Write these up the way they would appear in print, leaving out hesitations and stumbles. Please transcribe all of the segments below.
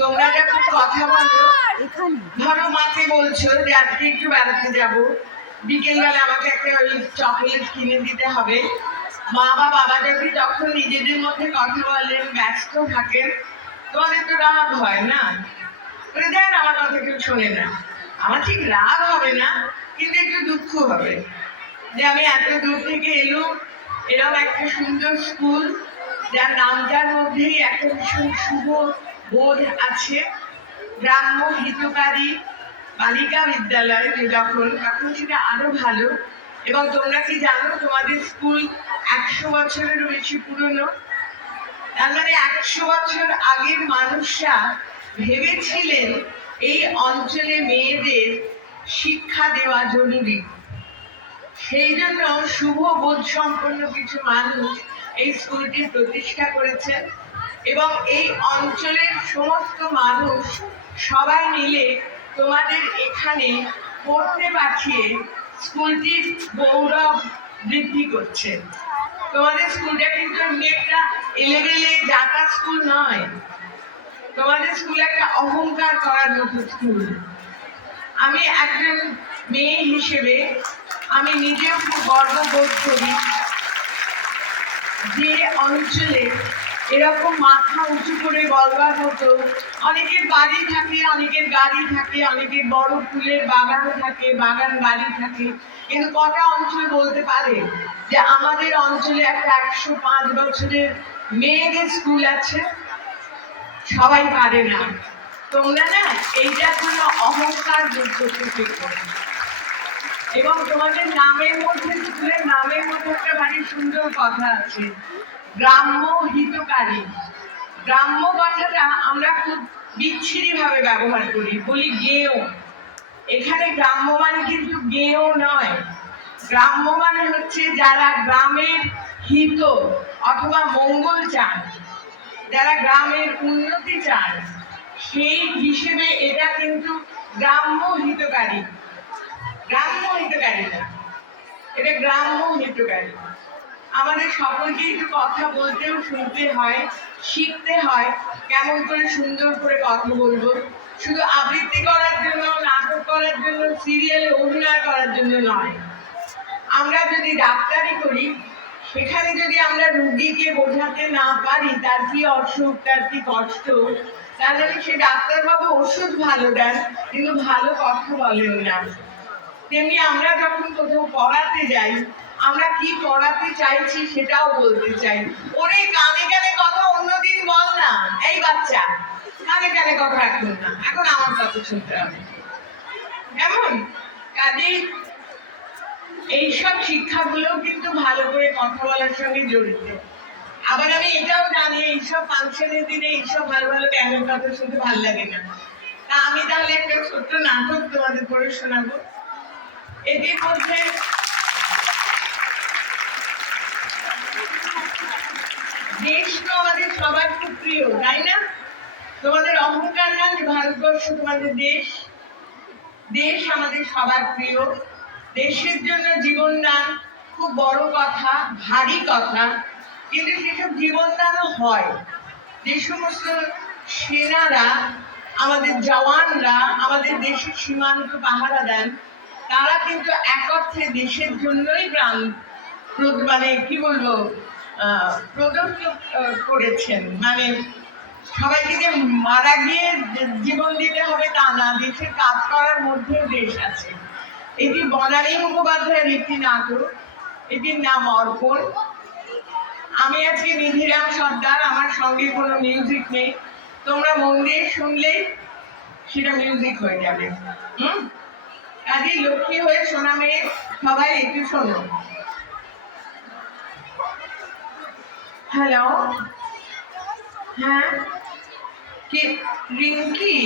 তোমরা যখন কথা বলো, ধরো মাকে বলছো যে আজকে একটু বেড়াতে যাব, বিকেলবেলা আমাকে একটা ওই চকলেট কিনে দিতে হবে, মা বা বাবা যদি তখন নিজেদের মধ্যে কথা বলেন, ব্যস্ত থাকেন, তোমাদের তো রাগ হয় না? দেন আমার কথা কেউ শোনে না। আমার ঠিক রাগ হবে না, কিন্তু একটু দুঃখ হবে যে আমি এত দূর থেকে এলুম, এরকম একটা সুন্দর স্কুল যার নামটার মধ্যেই একটা ভীষণ শুভ বোধ আছে, গ্রাম্য হিতকারী বালিকা বিদ্যালয়। যখন সেটা আরো ভালো। এবং তোমরা কি জানো তোমাদের স্কুল 100 বছরেরও বেশি পুরনো? তার মানে 100 বছর আগের মানুষরা ভেবেছিলেন এই অঞ্চলে মেয়েদের শিক্ষা দেওয়া জরুরি। সেই জন্য শুভ বোধ সম্পন্ন কিছু মানুষ এই স্কুলটি প্রতিষ্ঠা করেছেন এবং এই অঞ্চলের সমস্ত মানুষ সবাই মিলে তোমাদের এখানে পড়তে পাঠিয়ে স্কুলটির গৌরব বৃদ্ধি করছে। তোমাদের স্কুলটা কিন্তু এমনি একটা এলেবেলে জাতা স্কুল নয়, তোমাদের স্কুল একটা অহংকার করার মতো স্কুল। আমি একজন মেয়ে হিসেবে আমি নিজেও খুব গর্ববোধ করি যে অঞ্চলে এরকম মাথা উঁচু করে বলবার মতো অনেকের বাড়ি থাকে, অনেকের গাড়ি থাকে, অনেকের বড় ফুলের বাগান থাকে, বাগান বাড়ি থাকে, কিন্তু কটা অঞ্চল বলতে পারে যে আমাদের অঞ্চলে একটা 105 বছরের মেয়েদের স্কুল আছে? সবাই পারে না। তোমরা না এইটার জন্য অহংকার বোধ করতে করো। এবং তোমাদের নামের মধ্যে, স্কুলের নামের মধ্যে একটা ভারী সুন্দর কথা আছে, গ্রাম্য হিতকারী। গ্রাম্য কথাটা আমরা খুব বিচ্ছিরি ভাবে ব্যবহার করি, বলি গেঁয়ো। এখানে গ্রাম্য মানে কিন্তু গেঁয়ো নয়। গ্রাম্য মানে হচ্ছে যারা গ্রামের হিত অথবা মঙ্গল চান, যারা গ্রামের উন্নতি চান, সেই হিসেবে এটা কিন্তু গ্রাম্য হিতকারী। গ্রাম্য হিতকারী না, এটা গ্রাম্য হিতকারী। আমাদের সকলকে একটু কথা বলতেও শুনতে হয়, শিখতে হয় কেমন করে সুন্দর করে কথা বলবো। শুধু আবৃত্তি করার জন্য, নাটক করার জন্য, সিরিয়ালে অভিনয় করার জন্য নয়। আমরা যদি ডাক্তারি করি, সেখানে যদি আমরা রুগীকে বোঝাতে না পারি তার কি অসুখ, তার কি কষ্ট, তাহলে সে ডাক্তারবাবু ওষুধ ভালো দেন কিন্তু ভালো কথা বলেন না। তেমনি আমরা যখন কোথাও পড়াতে যাই, আমরা কি পড়াতে চাইছি সেটাও বলতে চাই। ওরে কানে কানে কথা অন্যদিন বল না, এই বাচ্চা কানে কানে কথা এখন না, এখন আমার কথা শুনতে হবে। এমন কাজেই এইসব শিক্ষাগুলো কিন্তু ভালো করে কথা বলার সঙ্গে জড়িত। আবার আমি এটাও জানি এইসব ফাংশনের দিনে এইসব ভালো ভালো জ্ঞানের কথা শুনতে ভালো লাগে না। তা আমি তাহলে একটা ছোট্ট নাটক তোমাদের পড়ে শোনাবো। এটির মধ্যে দেশ তো আমাদের সবার খুব প্রিয়, তাই না? তোমাদের অহংকার না যে ভারতবর্ষ তোমাদের দেশ? দেশ আমাদের সবার প্রিয়। দেশের জন্য জীবনদান খুব বড় কথা, ভারী কথা, কিন্তু সেসব জীবনদানও হয়। যে সমস্ত সেনারা, আমাদের জওয়ানরা আমাদের দেশের সীমান্ত পাহারা দেন, তারা কিন্তু এক অর্থে দেশের জন্যই প্রাণ মানে কি বলবো প্রদত্ত করেছেন। মানে সবাইকে যে মারা গিয়ে জীবন দিতে হবে তা না, দেশের কাজ করার মধ্যেও দেশ আছে। এটি বনানী মুখোপাধ্যায়ের একটি নাটক, এটির নাম অর্পণ। আমি আজকে নিধিরাম সর্দার, আমার সঙ্গে কোনো মিউজিক নেই, তোমরা মন দিয়ে শুনলেই সেটা মিউজিক হয়ে যাবে। কাজেই লক্ষ্মী হয়ে শোনা মেয়ে সবাই একটু শোনো। হ্যালো, হ্যাঁ কে? রিঙ্কি,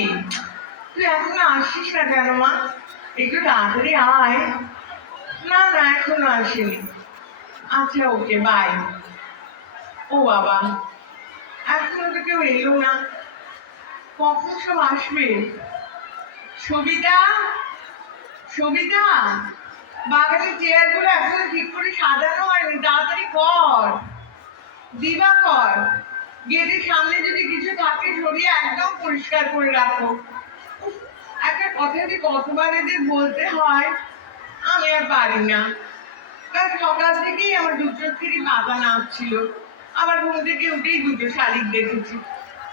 তুই এখনো আসিস না কেন মা? একটু তাড়াতাড়ি আয়। না না এখনো আসেনি। আচ্ছা ওকে বাই। ও বাবা, এখনো তো কেউ এলো না, কখন সব আসবে? সবিতা, সবিতা, বাগানের চেয়ারগুলো এখনো ঠিক করে সাজানো হয়নি, তাড়াতাড়ি কর। দিবাকর, গেটের সামনে যদি কিছু থাকে সরিয়ে একদম পরিষ্কার করে রাখো। উফ, একটা কথা যে কতবার এদের বলতে হয় আমি আর পারি না। কাল সকাল থেকেই আমার দু চোখেরই পাতা নামছিল। আবার ঘুম থেকে উঠেই দুটো শালিক দেখেছি।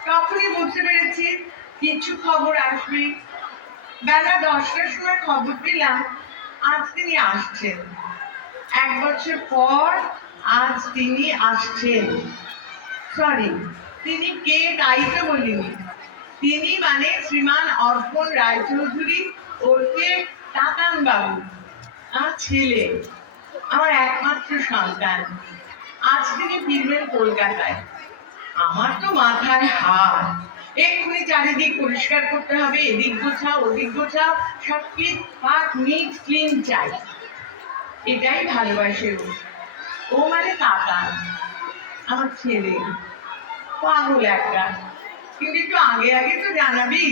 তখনই বুঝতে পেরেছি কিছু খবর আসবে। বেলা 10টার সময় খবর পেলাম আজ তিনি আসছেন। 1 বছর পর আজ তিনি আসছেন। সরি, তিনি কে তাই তো বলিনি। তিনি মানে শ্রীমান অর্পণ রায়চৌধুরী ওরফে তাতান বাবু, আমার ছেলে, আমার একমাত্র সন্তান। আজ তিনি ফিরবেন কলকাতায়। আমার তো মাথায় হাত। এক্ষুনি চারিদিক পরিষ্কার করতে হবে, এদিক গোছাও ওদিক গোছাও, সব ফিটফাট নিট ক্লিন চাই। এটাই ভালোবাসে ও। ও মানে তাতান, আমার ছেলে। পাগল একটা, কিন্তু একটু আগে আগে তো জানাবি।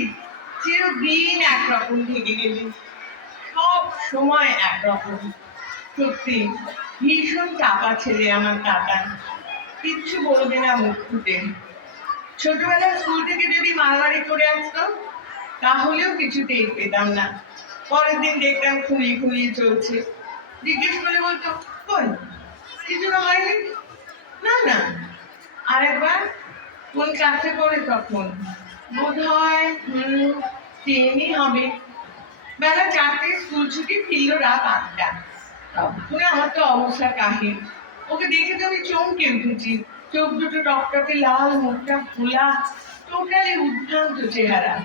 চিরদিন একরকম থেকে গেলি, সব সময় একরকম। সত্যি ভীষণ চাপা ছেলে আমার তাতান, কিচ্ছু বলবে না মুখ ফুটে। ছোটবেলায় স্কুল থেকে যদি মারামারি করে আসতো তাহলেও কিছু টের পেতাম না। পরের দিন দেখতাম খুঁড়িয়ে খুঁড়িয়ে চলছে। জিজ্ঞেস করে বলতো কই কিছু তো হয়নি। না না, আরেকবার কোন ক্লাসে পড়ে তখন বোধ হয় 10ই হবে। বেলা 4টায় স্কুল ছুটি, ফিরল রাত 8টা। তখন আমার তো অবস্থা কাহিল। ওকে দেখে তো আমি চমকে উঠেছি। চোখ দুটো টকটকে লাল, মুখটা খোলা, টোটালি উদ্ভ্রান্ত চেহারা।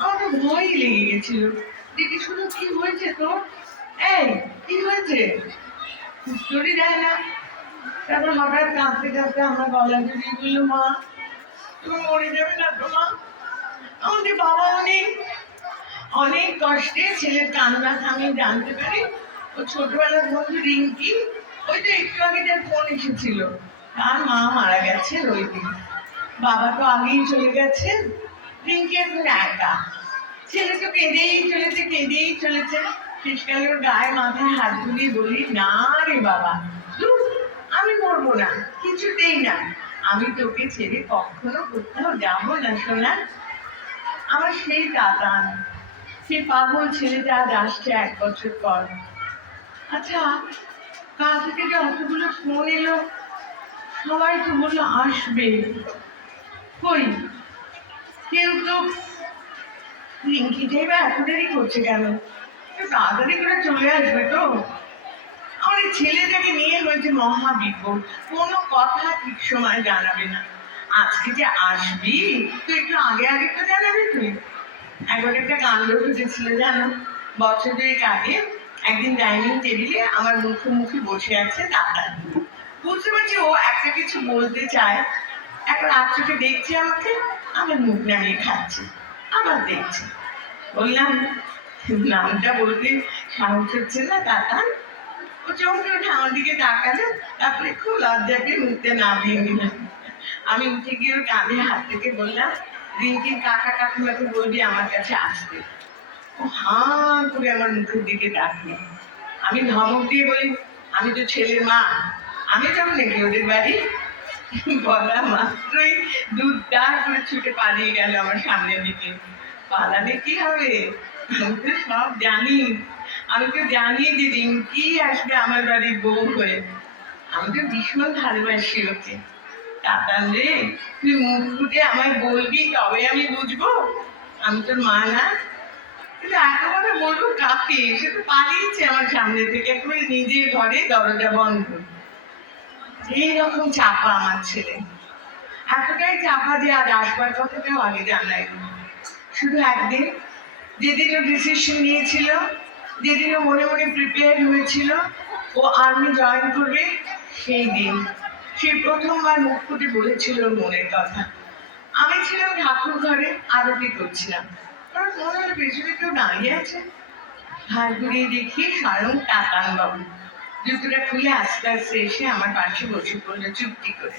আমার তো ভয়ই লেগে গেছিল। দেখি শুধু কি হয়েছে তোর, এই কি হয়েছে? উত্তরই দেয় না। তারপর হঠাৎ কাঁদতে কাঁদতে আমার গলা জড়িয়ে বললো, মা তুমি মরে যাবে না তো মা? আমাদের বাবা অনেক কষ্টে ছেলের কান্না থামিয়ে জানতে পারি ও ছোটবেলার বন্ধু রিঙ্কি, ওই তো একটু আগে যার ফোন এসেছিল, তার মা মারা গেছেন ওই দিন। বাবা তো আগেই চলে গেছেন, রিঙ্কি এখন একা। ছেলে তো কেঁদেই চলেছে। শেষকালে ওর গায়ে মাথায় হাত বুলিয়ে বলি, না রে বাবা, আমি মরবো না, কিছুতেই না। আমি তোকে ছেড়ে কখনো কোথাও যাবো না সোনা। আমার সেই তাতান, সেই পাগল ছেলেটা আজ আসছে 1 বছর পর। আচ্ছা, কাল থেকে যে অতগুলো ফোন এলো, সবাই তো বললো আসবে, কই কেউ তো। রিঙ্কিটাই বা এত দেরি করছে কেন? তাড়াতাড়ি করে চলে আসবে তো। আমার এই ছেলেটাকে নিয়ে হয়েছে মহা বিপদ, কোনো কথা ঠিক সময় জানাবে না। আজকে যে আসবি তুই একটু আগে আগে তো জানাবি। তুই একবার একটা কাণ্ড ঘটেছিল জানো, বছর 2 আগে একদিন ডাইনিং টেবিলে আমার মুখোমুখি বসে আছে তাতান। বুঝতে পারছি ও একটা কিছু বলতে চায়। একবার আত্মকে দেখছে আমাকে, আমার মুখ নামিয়ে খাচ্ছে, আবার দেখছে। বললাম, নামটা বলতে সাহস হচ্ছে না তাতান? ও চমকে উঠে আমার দিকে তাকালো, তারপরে খুব লজ্জা পেয়ে মুখটা নামিয়ে নিলাম। আমি উঠে গিয়ে ওর কাঁধে হাত থেকে বললাম, রিঙ্কির কাকা কাকিমাকে বলবি আমার কাছে আসতে। ও হাঁ করে আমার মুখের দিকে তাকিয়ে। আমি ধমক দিয়ে বলি, আমি তো ছেলের মা, আমি যাবো নাকি ওদের বাড়ি? বলা মাত্রই দুধ দাঁড় করে ছুটে পালিয়ে গেল আমার সামনের দিকে। পালালে কি হবে, আমি তো সব জানি। আমি তো জানি যে রিঙ্কি আসবে আমার বাড়ির বউ হয়ে। আমি তো ভীষণ ভালোবাসি ওকে। তাতান রে, তুই মুখ ফুটে আমায় বলবি তবে আমি বুঝবো আমি তোর মা না। কিন্তু এত কথা বলবো কাকে? সে তো পালিয়েছে আমার সামনে থেকে, একেবারে নিজের ঘরে দরজা বন্ধ। এইরকম চাপা আমার ছেলে, এতটাই চাপা যে আজ আসবার কথাটাও আগে জানাই। শুধু একদিন, যেদিন ও ডিসিশন নিয়েছিল, যেদিন ও মনে মনে প্রিপেয়ার হয়েছিল ও আর্মি জয়েন করবে, সেই দিন সে প্রথমবার মুখ ফুটে বলেছিল ওর মনের কথা। আমি ছিলাম ঠাকুর ঘরে আরতি করছিলাম, কারণ মনে হলো পেছনে কেউ দাঁড়িয়ে আছে। হাত ঘুরিয়ে দেখি স্বয়ং তাতান বাবু জুতোটা খুলে আস্তে আস্তে এসে আমার পাশে বসে পড়লো চুপটি করে।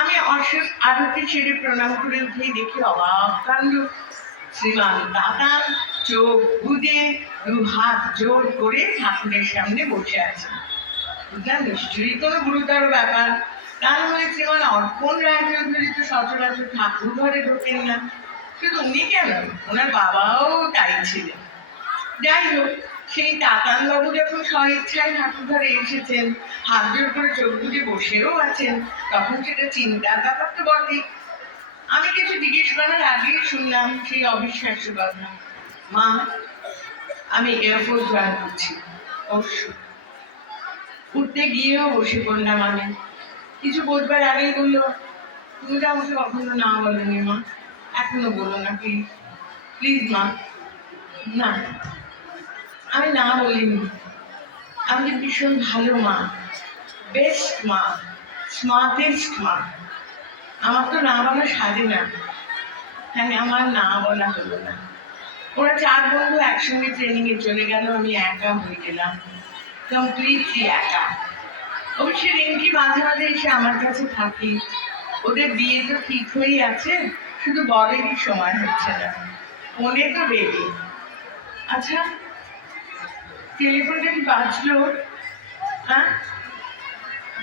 আমি অশেষ আরতি ছেড়ে প্রণাম করে উঠেই দেখি অবাক কাণ্ড, শ্রীমান তাতান চোখ বুজে 2 হাত জোর করে ঠাকুরের সামনে বসে আছে। বুঝলাম নিশ্চয়ই কোনো গুরুতর ব্যাপার। তার মানে শ্রীমান অর্পণ রায়চৌধুরী তো সচরাচর ঠাকুর ঘরে ঢোকেন না, শুধু উনি কেন, ওনার বাবাও তাই ছিলেন। যাই হোক, সেই তাতান বাবু যখন স্বইচ্ছায় ঠাকুর ঘরে এসেছেন, হাত জোর করে চোখ বুজে বসেও আছেন, তখন সেটা চিন্তার ব্যাপার তো বটেই। আমি কিছু জিজ্ঞেস করার আগেই শুনলাম সেই অবিশ্বাস্য কথা, মা আমি এয়ারফোর্স জয়েন করছি। অবশ্য উঠতে গিয়েও বসে পড়লাম আমি। কিছু বলবার আগেই বললো, তুমি তো আমাকে কখনো না বলোনি মা, এখনো বলো না প্লিজ, প্লিজ মা। না, আমি না বলিনি। আমি ভীষণ ভালো মা, বেস্ট মা, স্মার্টেস্ট মা। আমার তো না বলা সাজে না। হ্যাঁ, আমার না বলা হলো না। ওরা 4 বন্ধু একসঙ্গে ট্রেনিং এ চলে গেল, আমি একা হয়ে গেলাম, কমপ্লিটলি একা। অবশ্য রিঙ্কি মাঝে মাঝে এসে আমার কাছে থাকি। ওদের বিয়ে তো ঠিক হয়েই আছে, শুধু বরেরই সময় হচ্ছে না। মনে তো বেবি। আচ্ছা, টেলিফোনটা কি বাজলো? হ্যাঁ,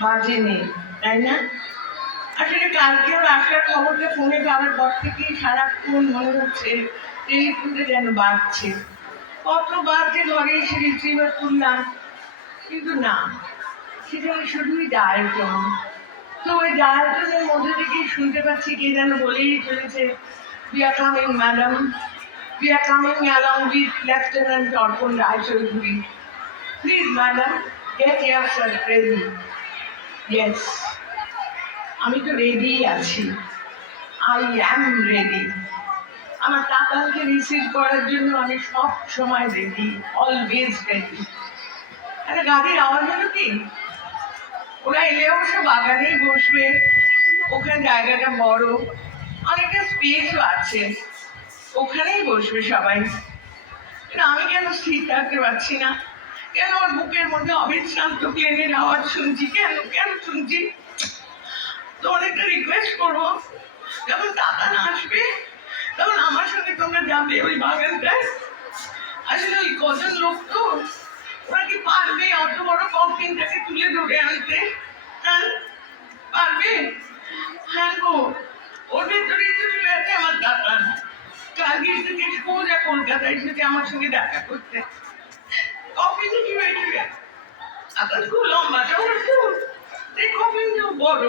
বাজেনি তাই না? আসলে কালকে ওর আসার খবরটা ফোনে পাওয়ার পর থেকেই সারাক্ষণ মনে হচ্ছে টেলিফোনটা যেন বাজছে। কতবার যে ঘরে এসে রিসিভার তুললাম, কিন্তু না, সেখানে শুধুই ডায়াল টোন। তো ওই ডায়াল টোনের মধ্যে থেকেই শুনতে পাচ্ছি কে যেন বলেই চলেছে, "We are coming, madam. We are coming along with Lieutenant Orpon Raychaudhuri. Please, madam, get yourself ready." Yes, আমি তো রেডি আছি। I am ready. আমার তাতানকে রিসিভ করার জন্য আমি সব সময় রেডি, অলওয়েজ রেডি। একটা গাড়ির আওয়াজ হলো কি? ওরা এলে অবশ্য বাগানেই বসবে, ওখানে জায়গাটা বড়, অনেকটা স্পেসও আছে, ওখানেই বসবে সবাই। কিন্তু আমি কেন স্থির থাকতে পারছি না? কেন আমার বুকের মধ্যে অবিশ্রান্ত প্লেনের আওয়াজ শুনছি? কেন কেন শুনছি? তোমার একটা রিকোয়েস্ট করবো, যখন তাতান আসবে তখন আমার সঙ্গে তোমরা যাবে ওই বাগানটায়। আসলে ওই কজন লোক তো, ওরা কি পারবে অত বড় কফিনটাকে তুলে ধরে আনতে? হ্যাঁ, পারবে? হ্যাঁ গো, ওর ভেতরেই তো চলে আছে আমার তাতান। কালকে থেকে সোজা কলকাতায় এসেছে আমার সঙ্গে দেখা করতে। কফিন কি হয়েছে? তাতান খুব লম্বা চওড়া তো, সেই কফিনটাও বড়।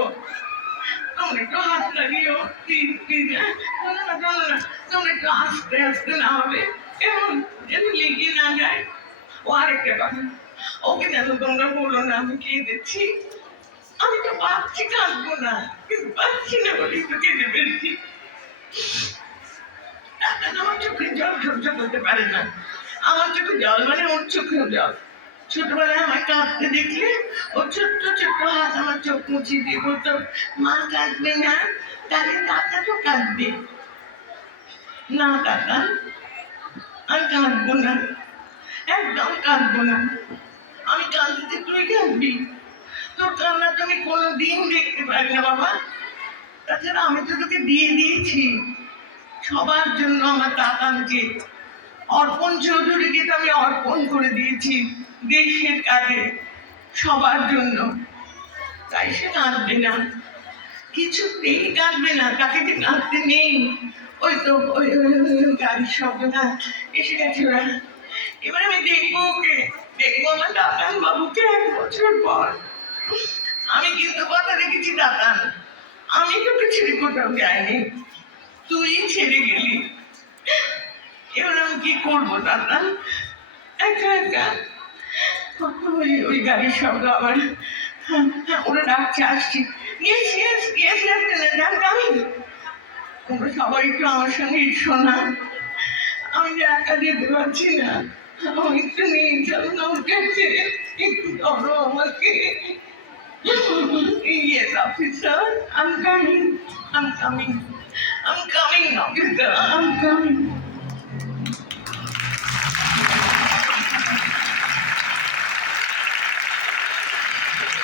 তোমরা একটু হাত লাগিও, প্লিজ প্লিজ। শোনো না, শোনো না, তোমরা একটু আস্তে আস্তে না হবে, কেমন যেন লেগে না যায়। ও আরেকটা কথা, ওকে যেন তোমরা বলো না আমি কেঁদেছি। আমি তো পাচ্ছি কাঁদবো না, কিন্তু পাচ্ছি না বলেই তো কেঁদে ফেলছি। আমার চোখের জল সহ্য করতে পারে না। আমার চোখে জল মানে ওর চোখেও জল। ছোটবেলায় আমার কাঁদতে দেখলে ওর ছোট্ট ছোট্ট হাত আমার চোখ মুছিয়ে দিয়ে বলতো, মা কাঁদবে না, তাহলে কাকা তো কাঁদবে না। কাকা, আমি কাঁদবো না, একদম কাঁদবো না। আমি কাঁদতে তুই কাঁদবি? তোর কান্না তো আমি কোনোদিন দেখতে পারি না বাবা। তাছাড়া আমি তো তোকে দিয়ে দিয়েছি সবার জন্য আমার তাতানকে। অর্পণ চৌধুরীকে তো আমি অর্পণ করে দিয়েছি দেশের কাজে, সবার জন্য। তাই সে কাঁদবে না, কিছুতেই কাঁদবে না। তাকে যে কাঁদতে নেই। ওই তো ওই গাড়ির শব্দ না, এসে গেছে ওরা। এবার আমি দেখবো ওকে, দেখবো আমার তাতান বাবুকে 1 বছর পর। আমি কিন্তু কথা রেখেছি তাতান, আমি তোকে ছেড়ে কোথাও যাইনি, তুই ছেড়ে গেলি। এবার আমি কি করবো তাতান? একা একা। ওই গাড়ির শব্দ আবার, ওরা ডাকছে, আসছি। তোমরা সবাই একটু আমার সঙ্গে এসো না, আমি যে একা যেতে পারছি না। আমি একটু নিয়ে চলো না ওর কাছে, একটু ধরো আমাকে। Yes, officer, I'm coming. I'm coming. I'm coming, officer. I'm coming.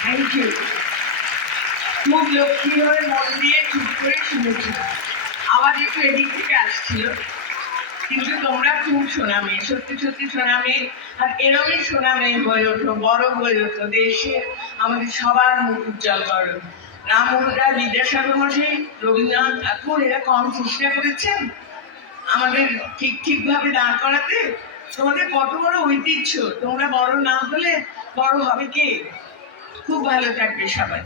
Thank you. খুব লক্ষ্মী হয়ে মন দিয়ে চুপ করে শুনেছি। আবার একটু এদিক থেকে আসছিল, কিন্তু তোমরা খুব শোনামে, সত্যি সত্যি শোনামে। আর এরমই শোনামে হয়ে ওঠো, বড় হয়ে ওঠো, দেশে আমাদের সবার মুখ উজ্জ্বল করো। রামমোহন রায়, বিদ্যাসাগর মশাই, রবীন্দ্রনাথ ঠাকুর এরা কম চেষ্টা করেছেন আমাদের ঠিকভাবে দাঁড় করাতে। তোমাদের কত বড় ঐতিহ্য, তোমরা বড় না হলে বড় হবে কে? খুব ভালো থাকবে সবাই।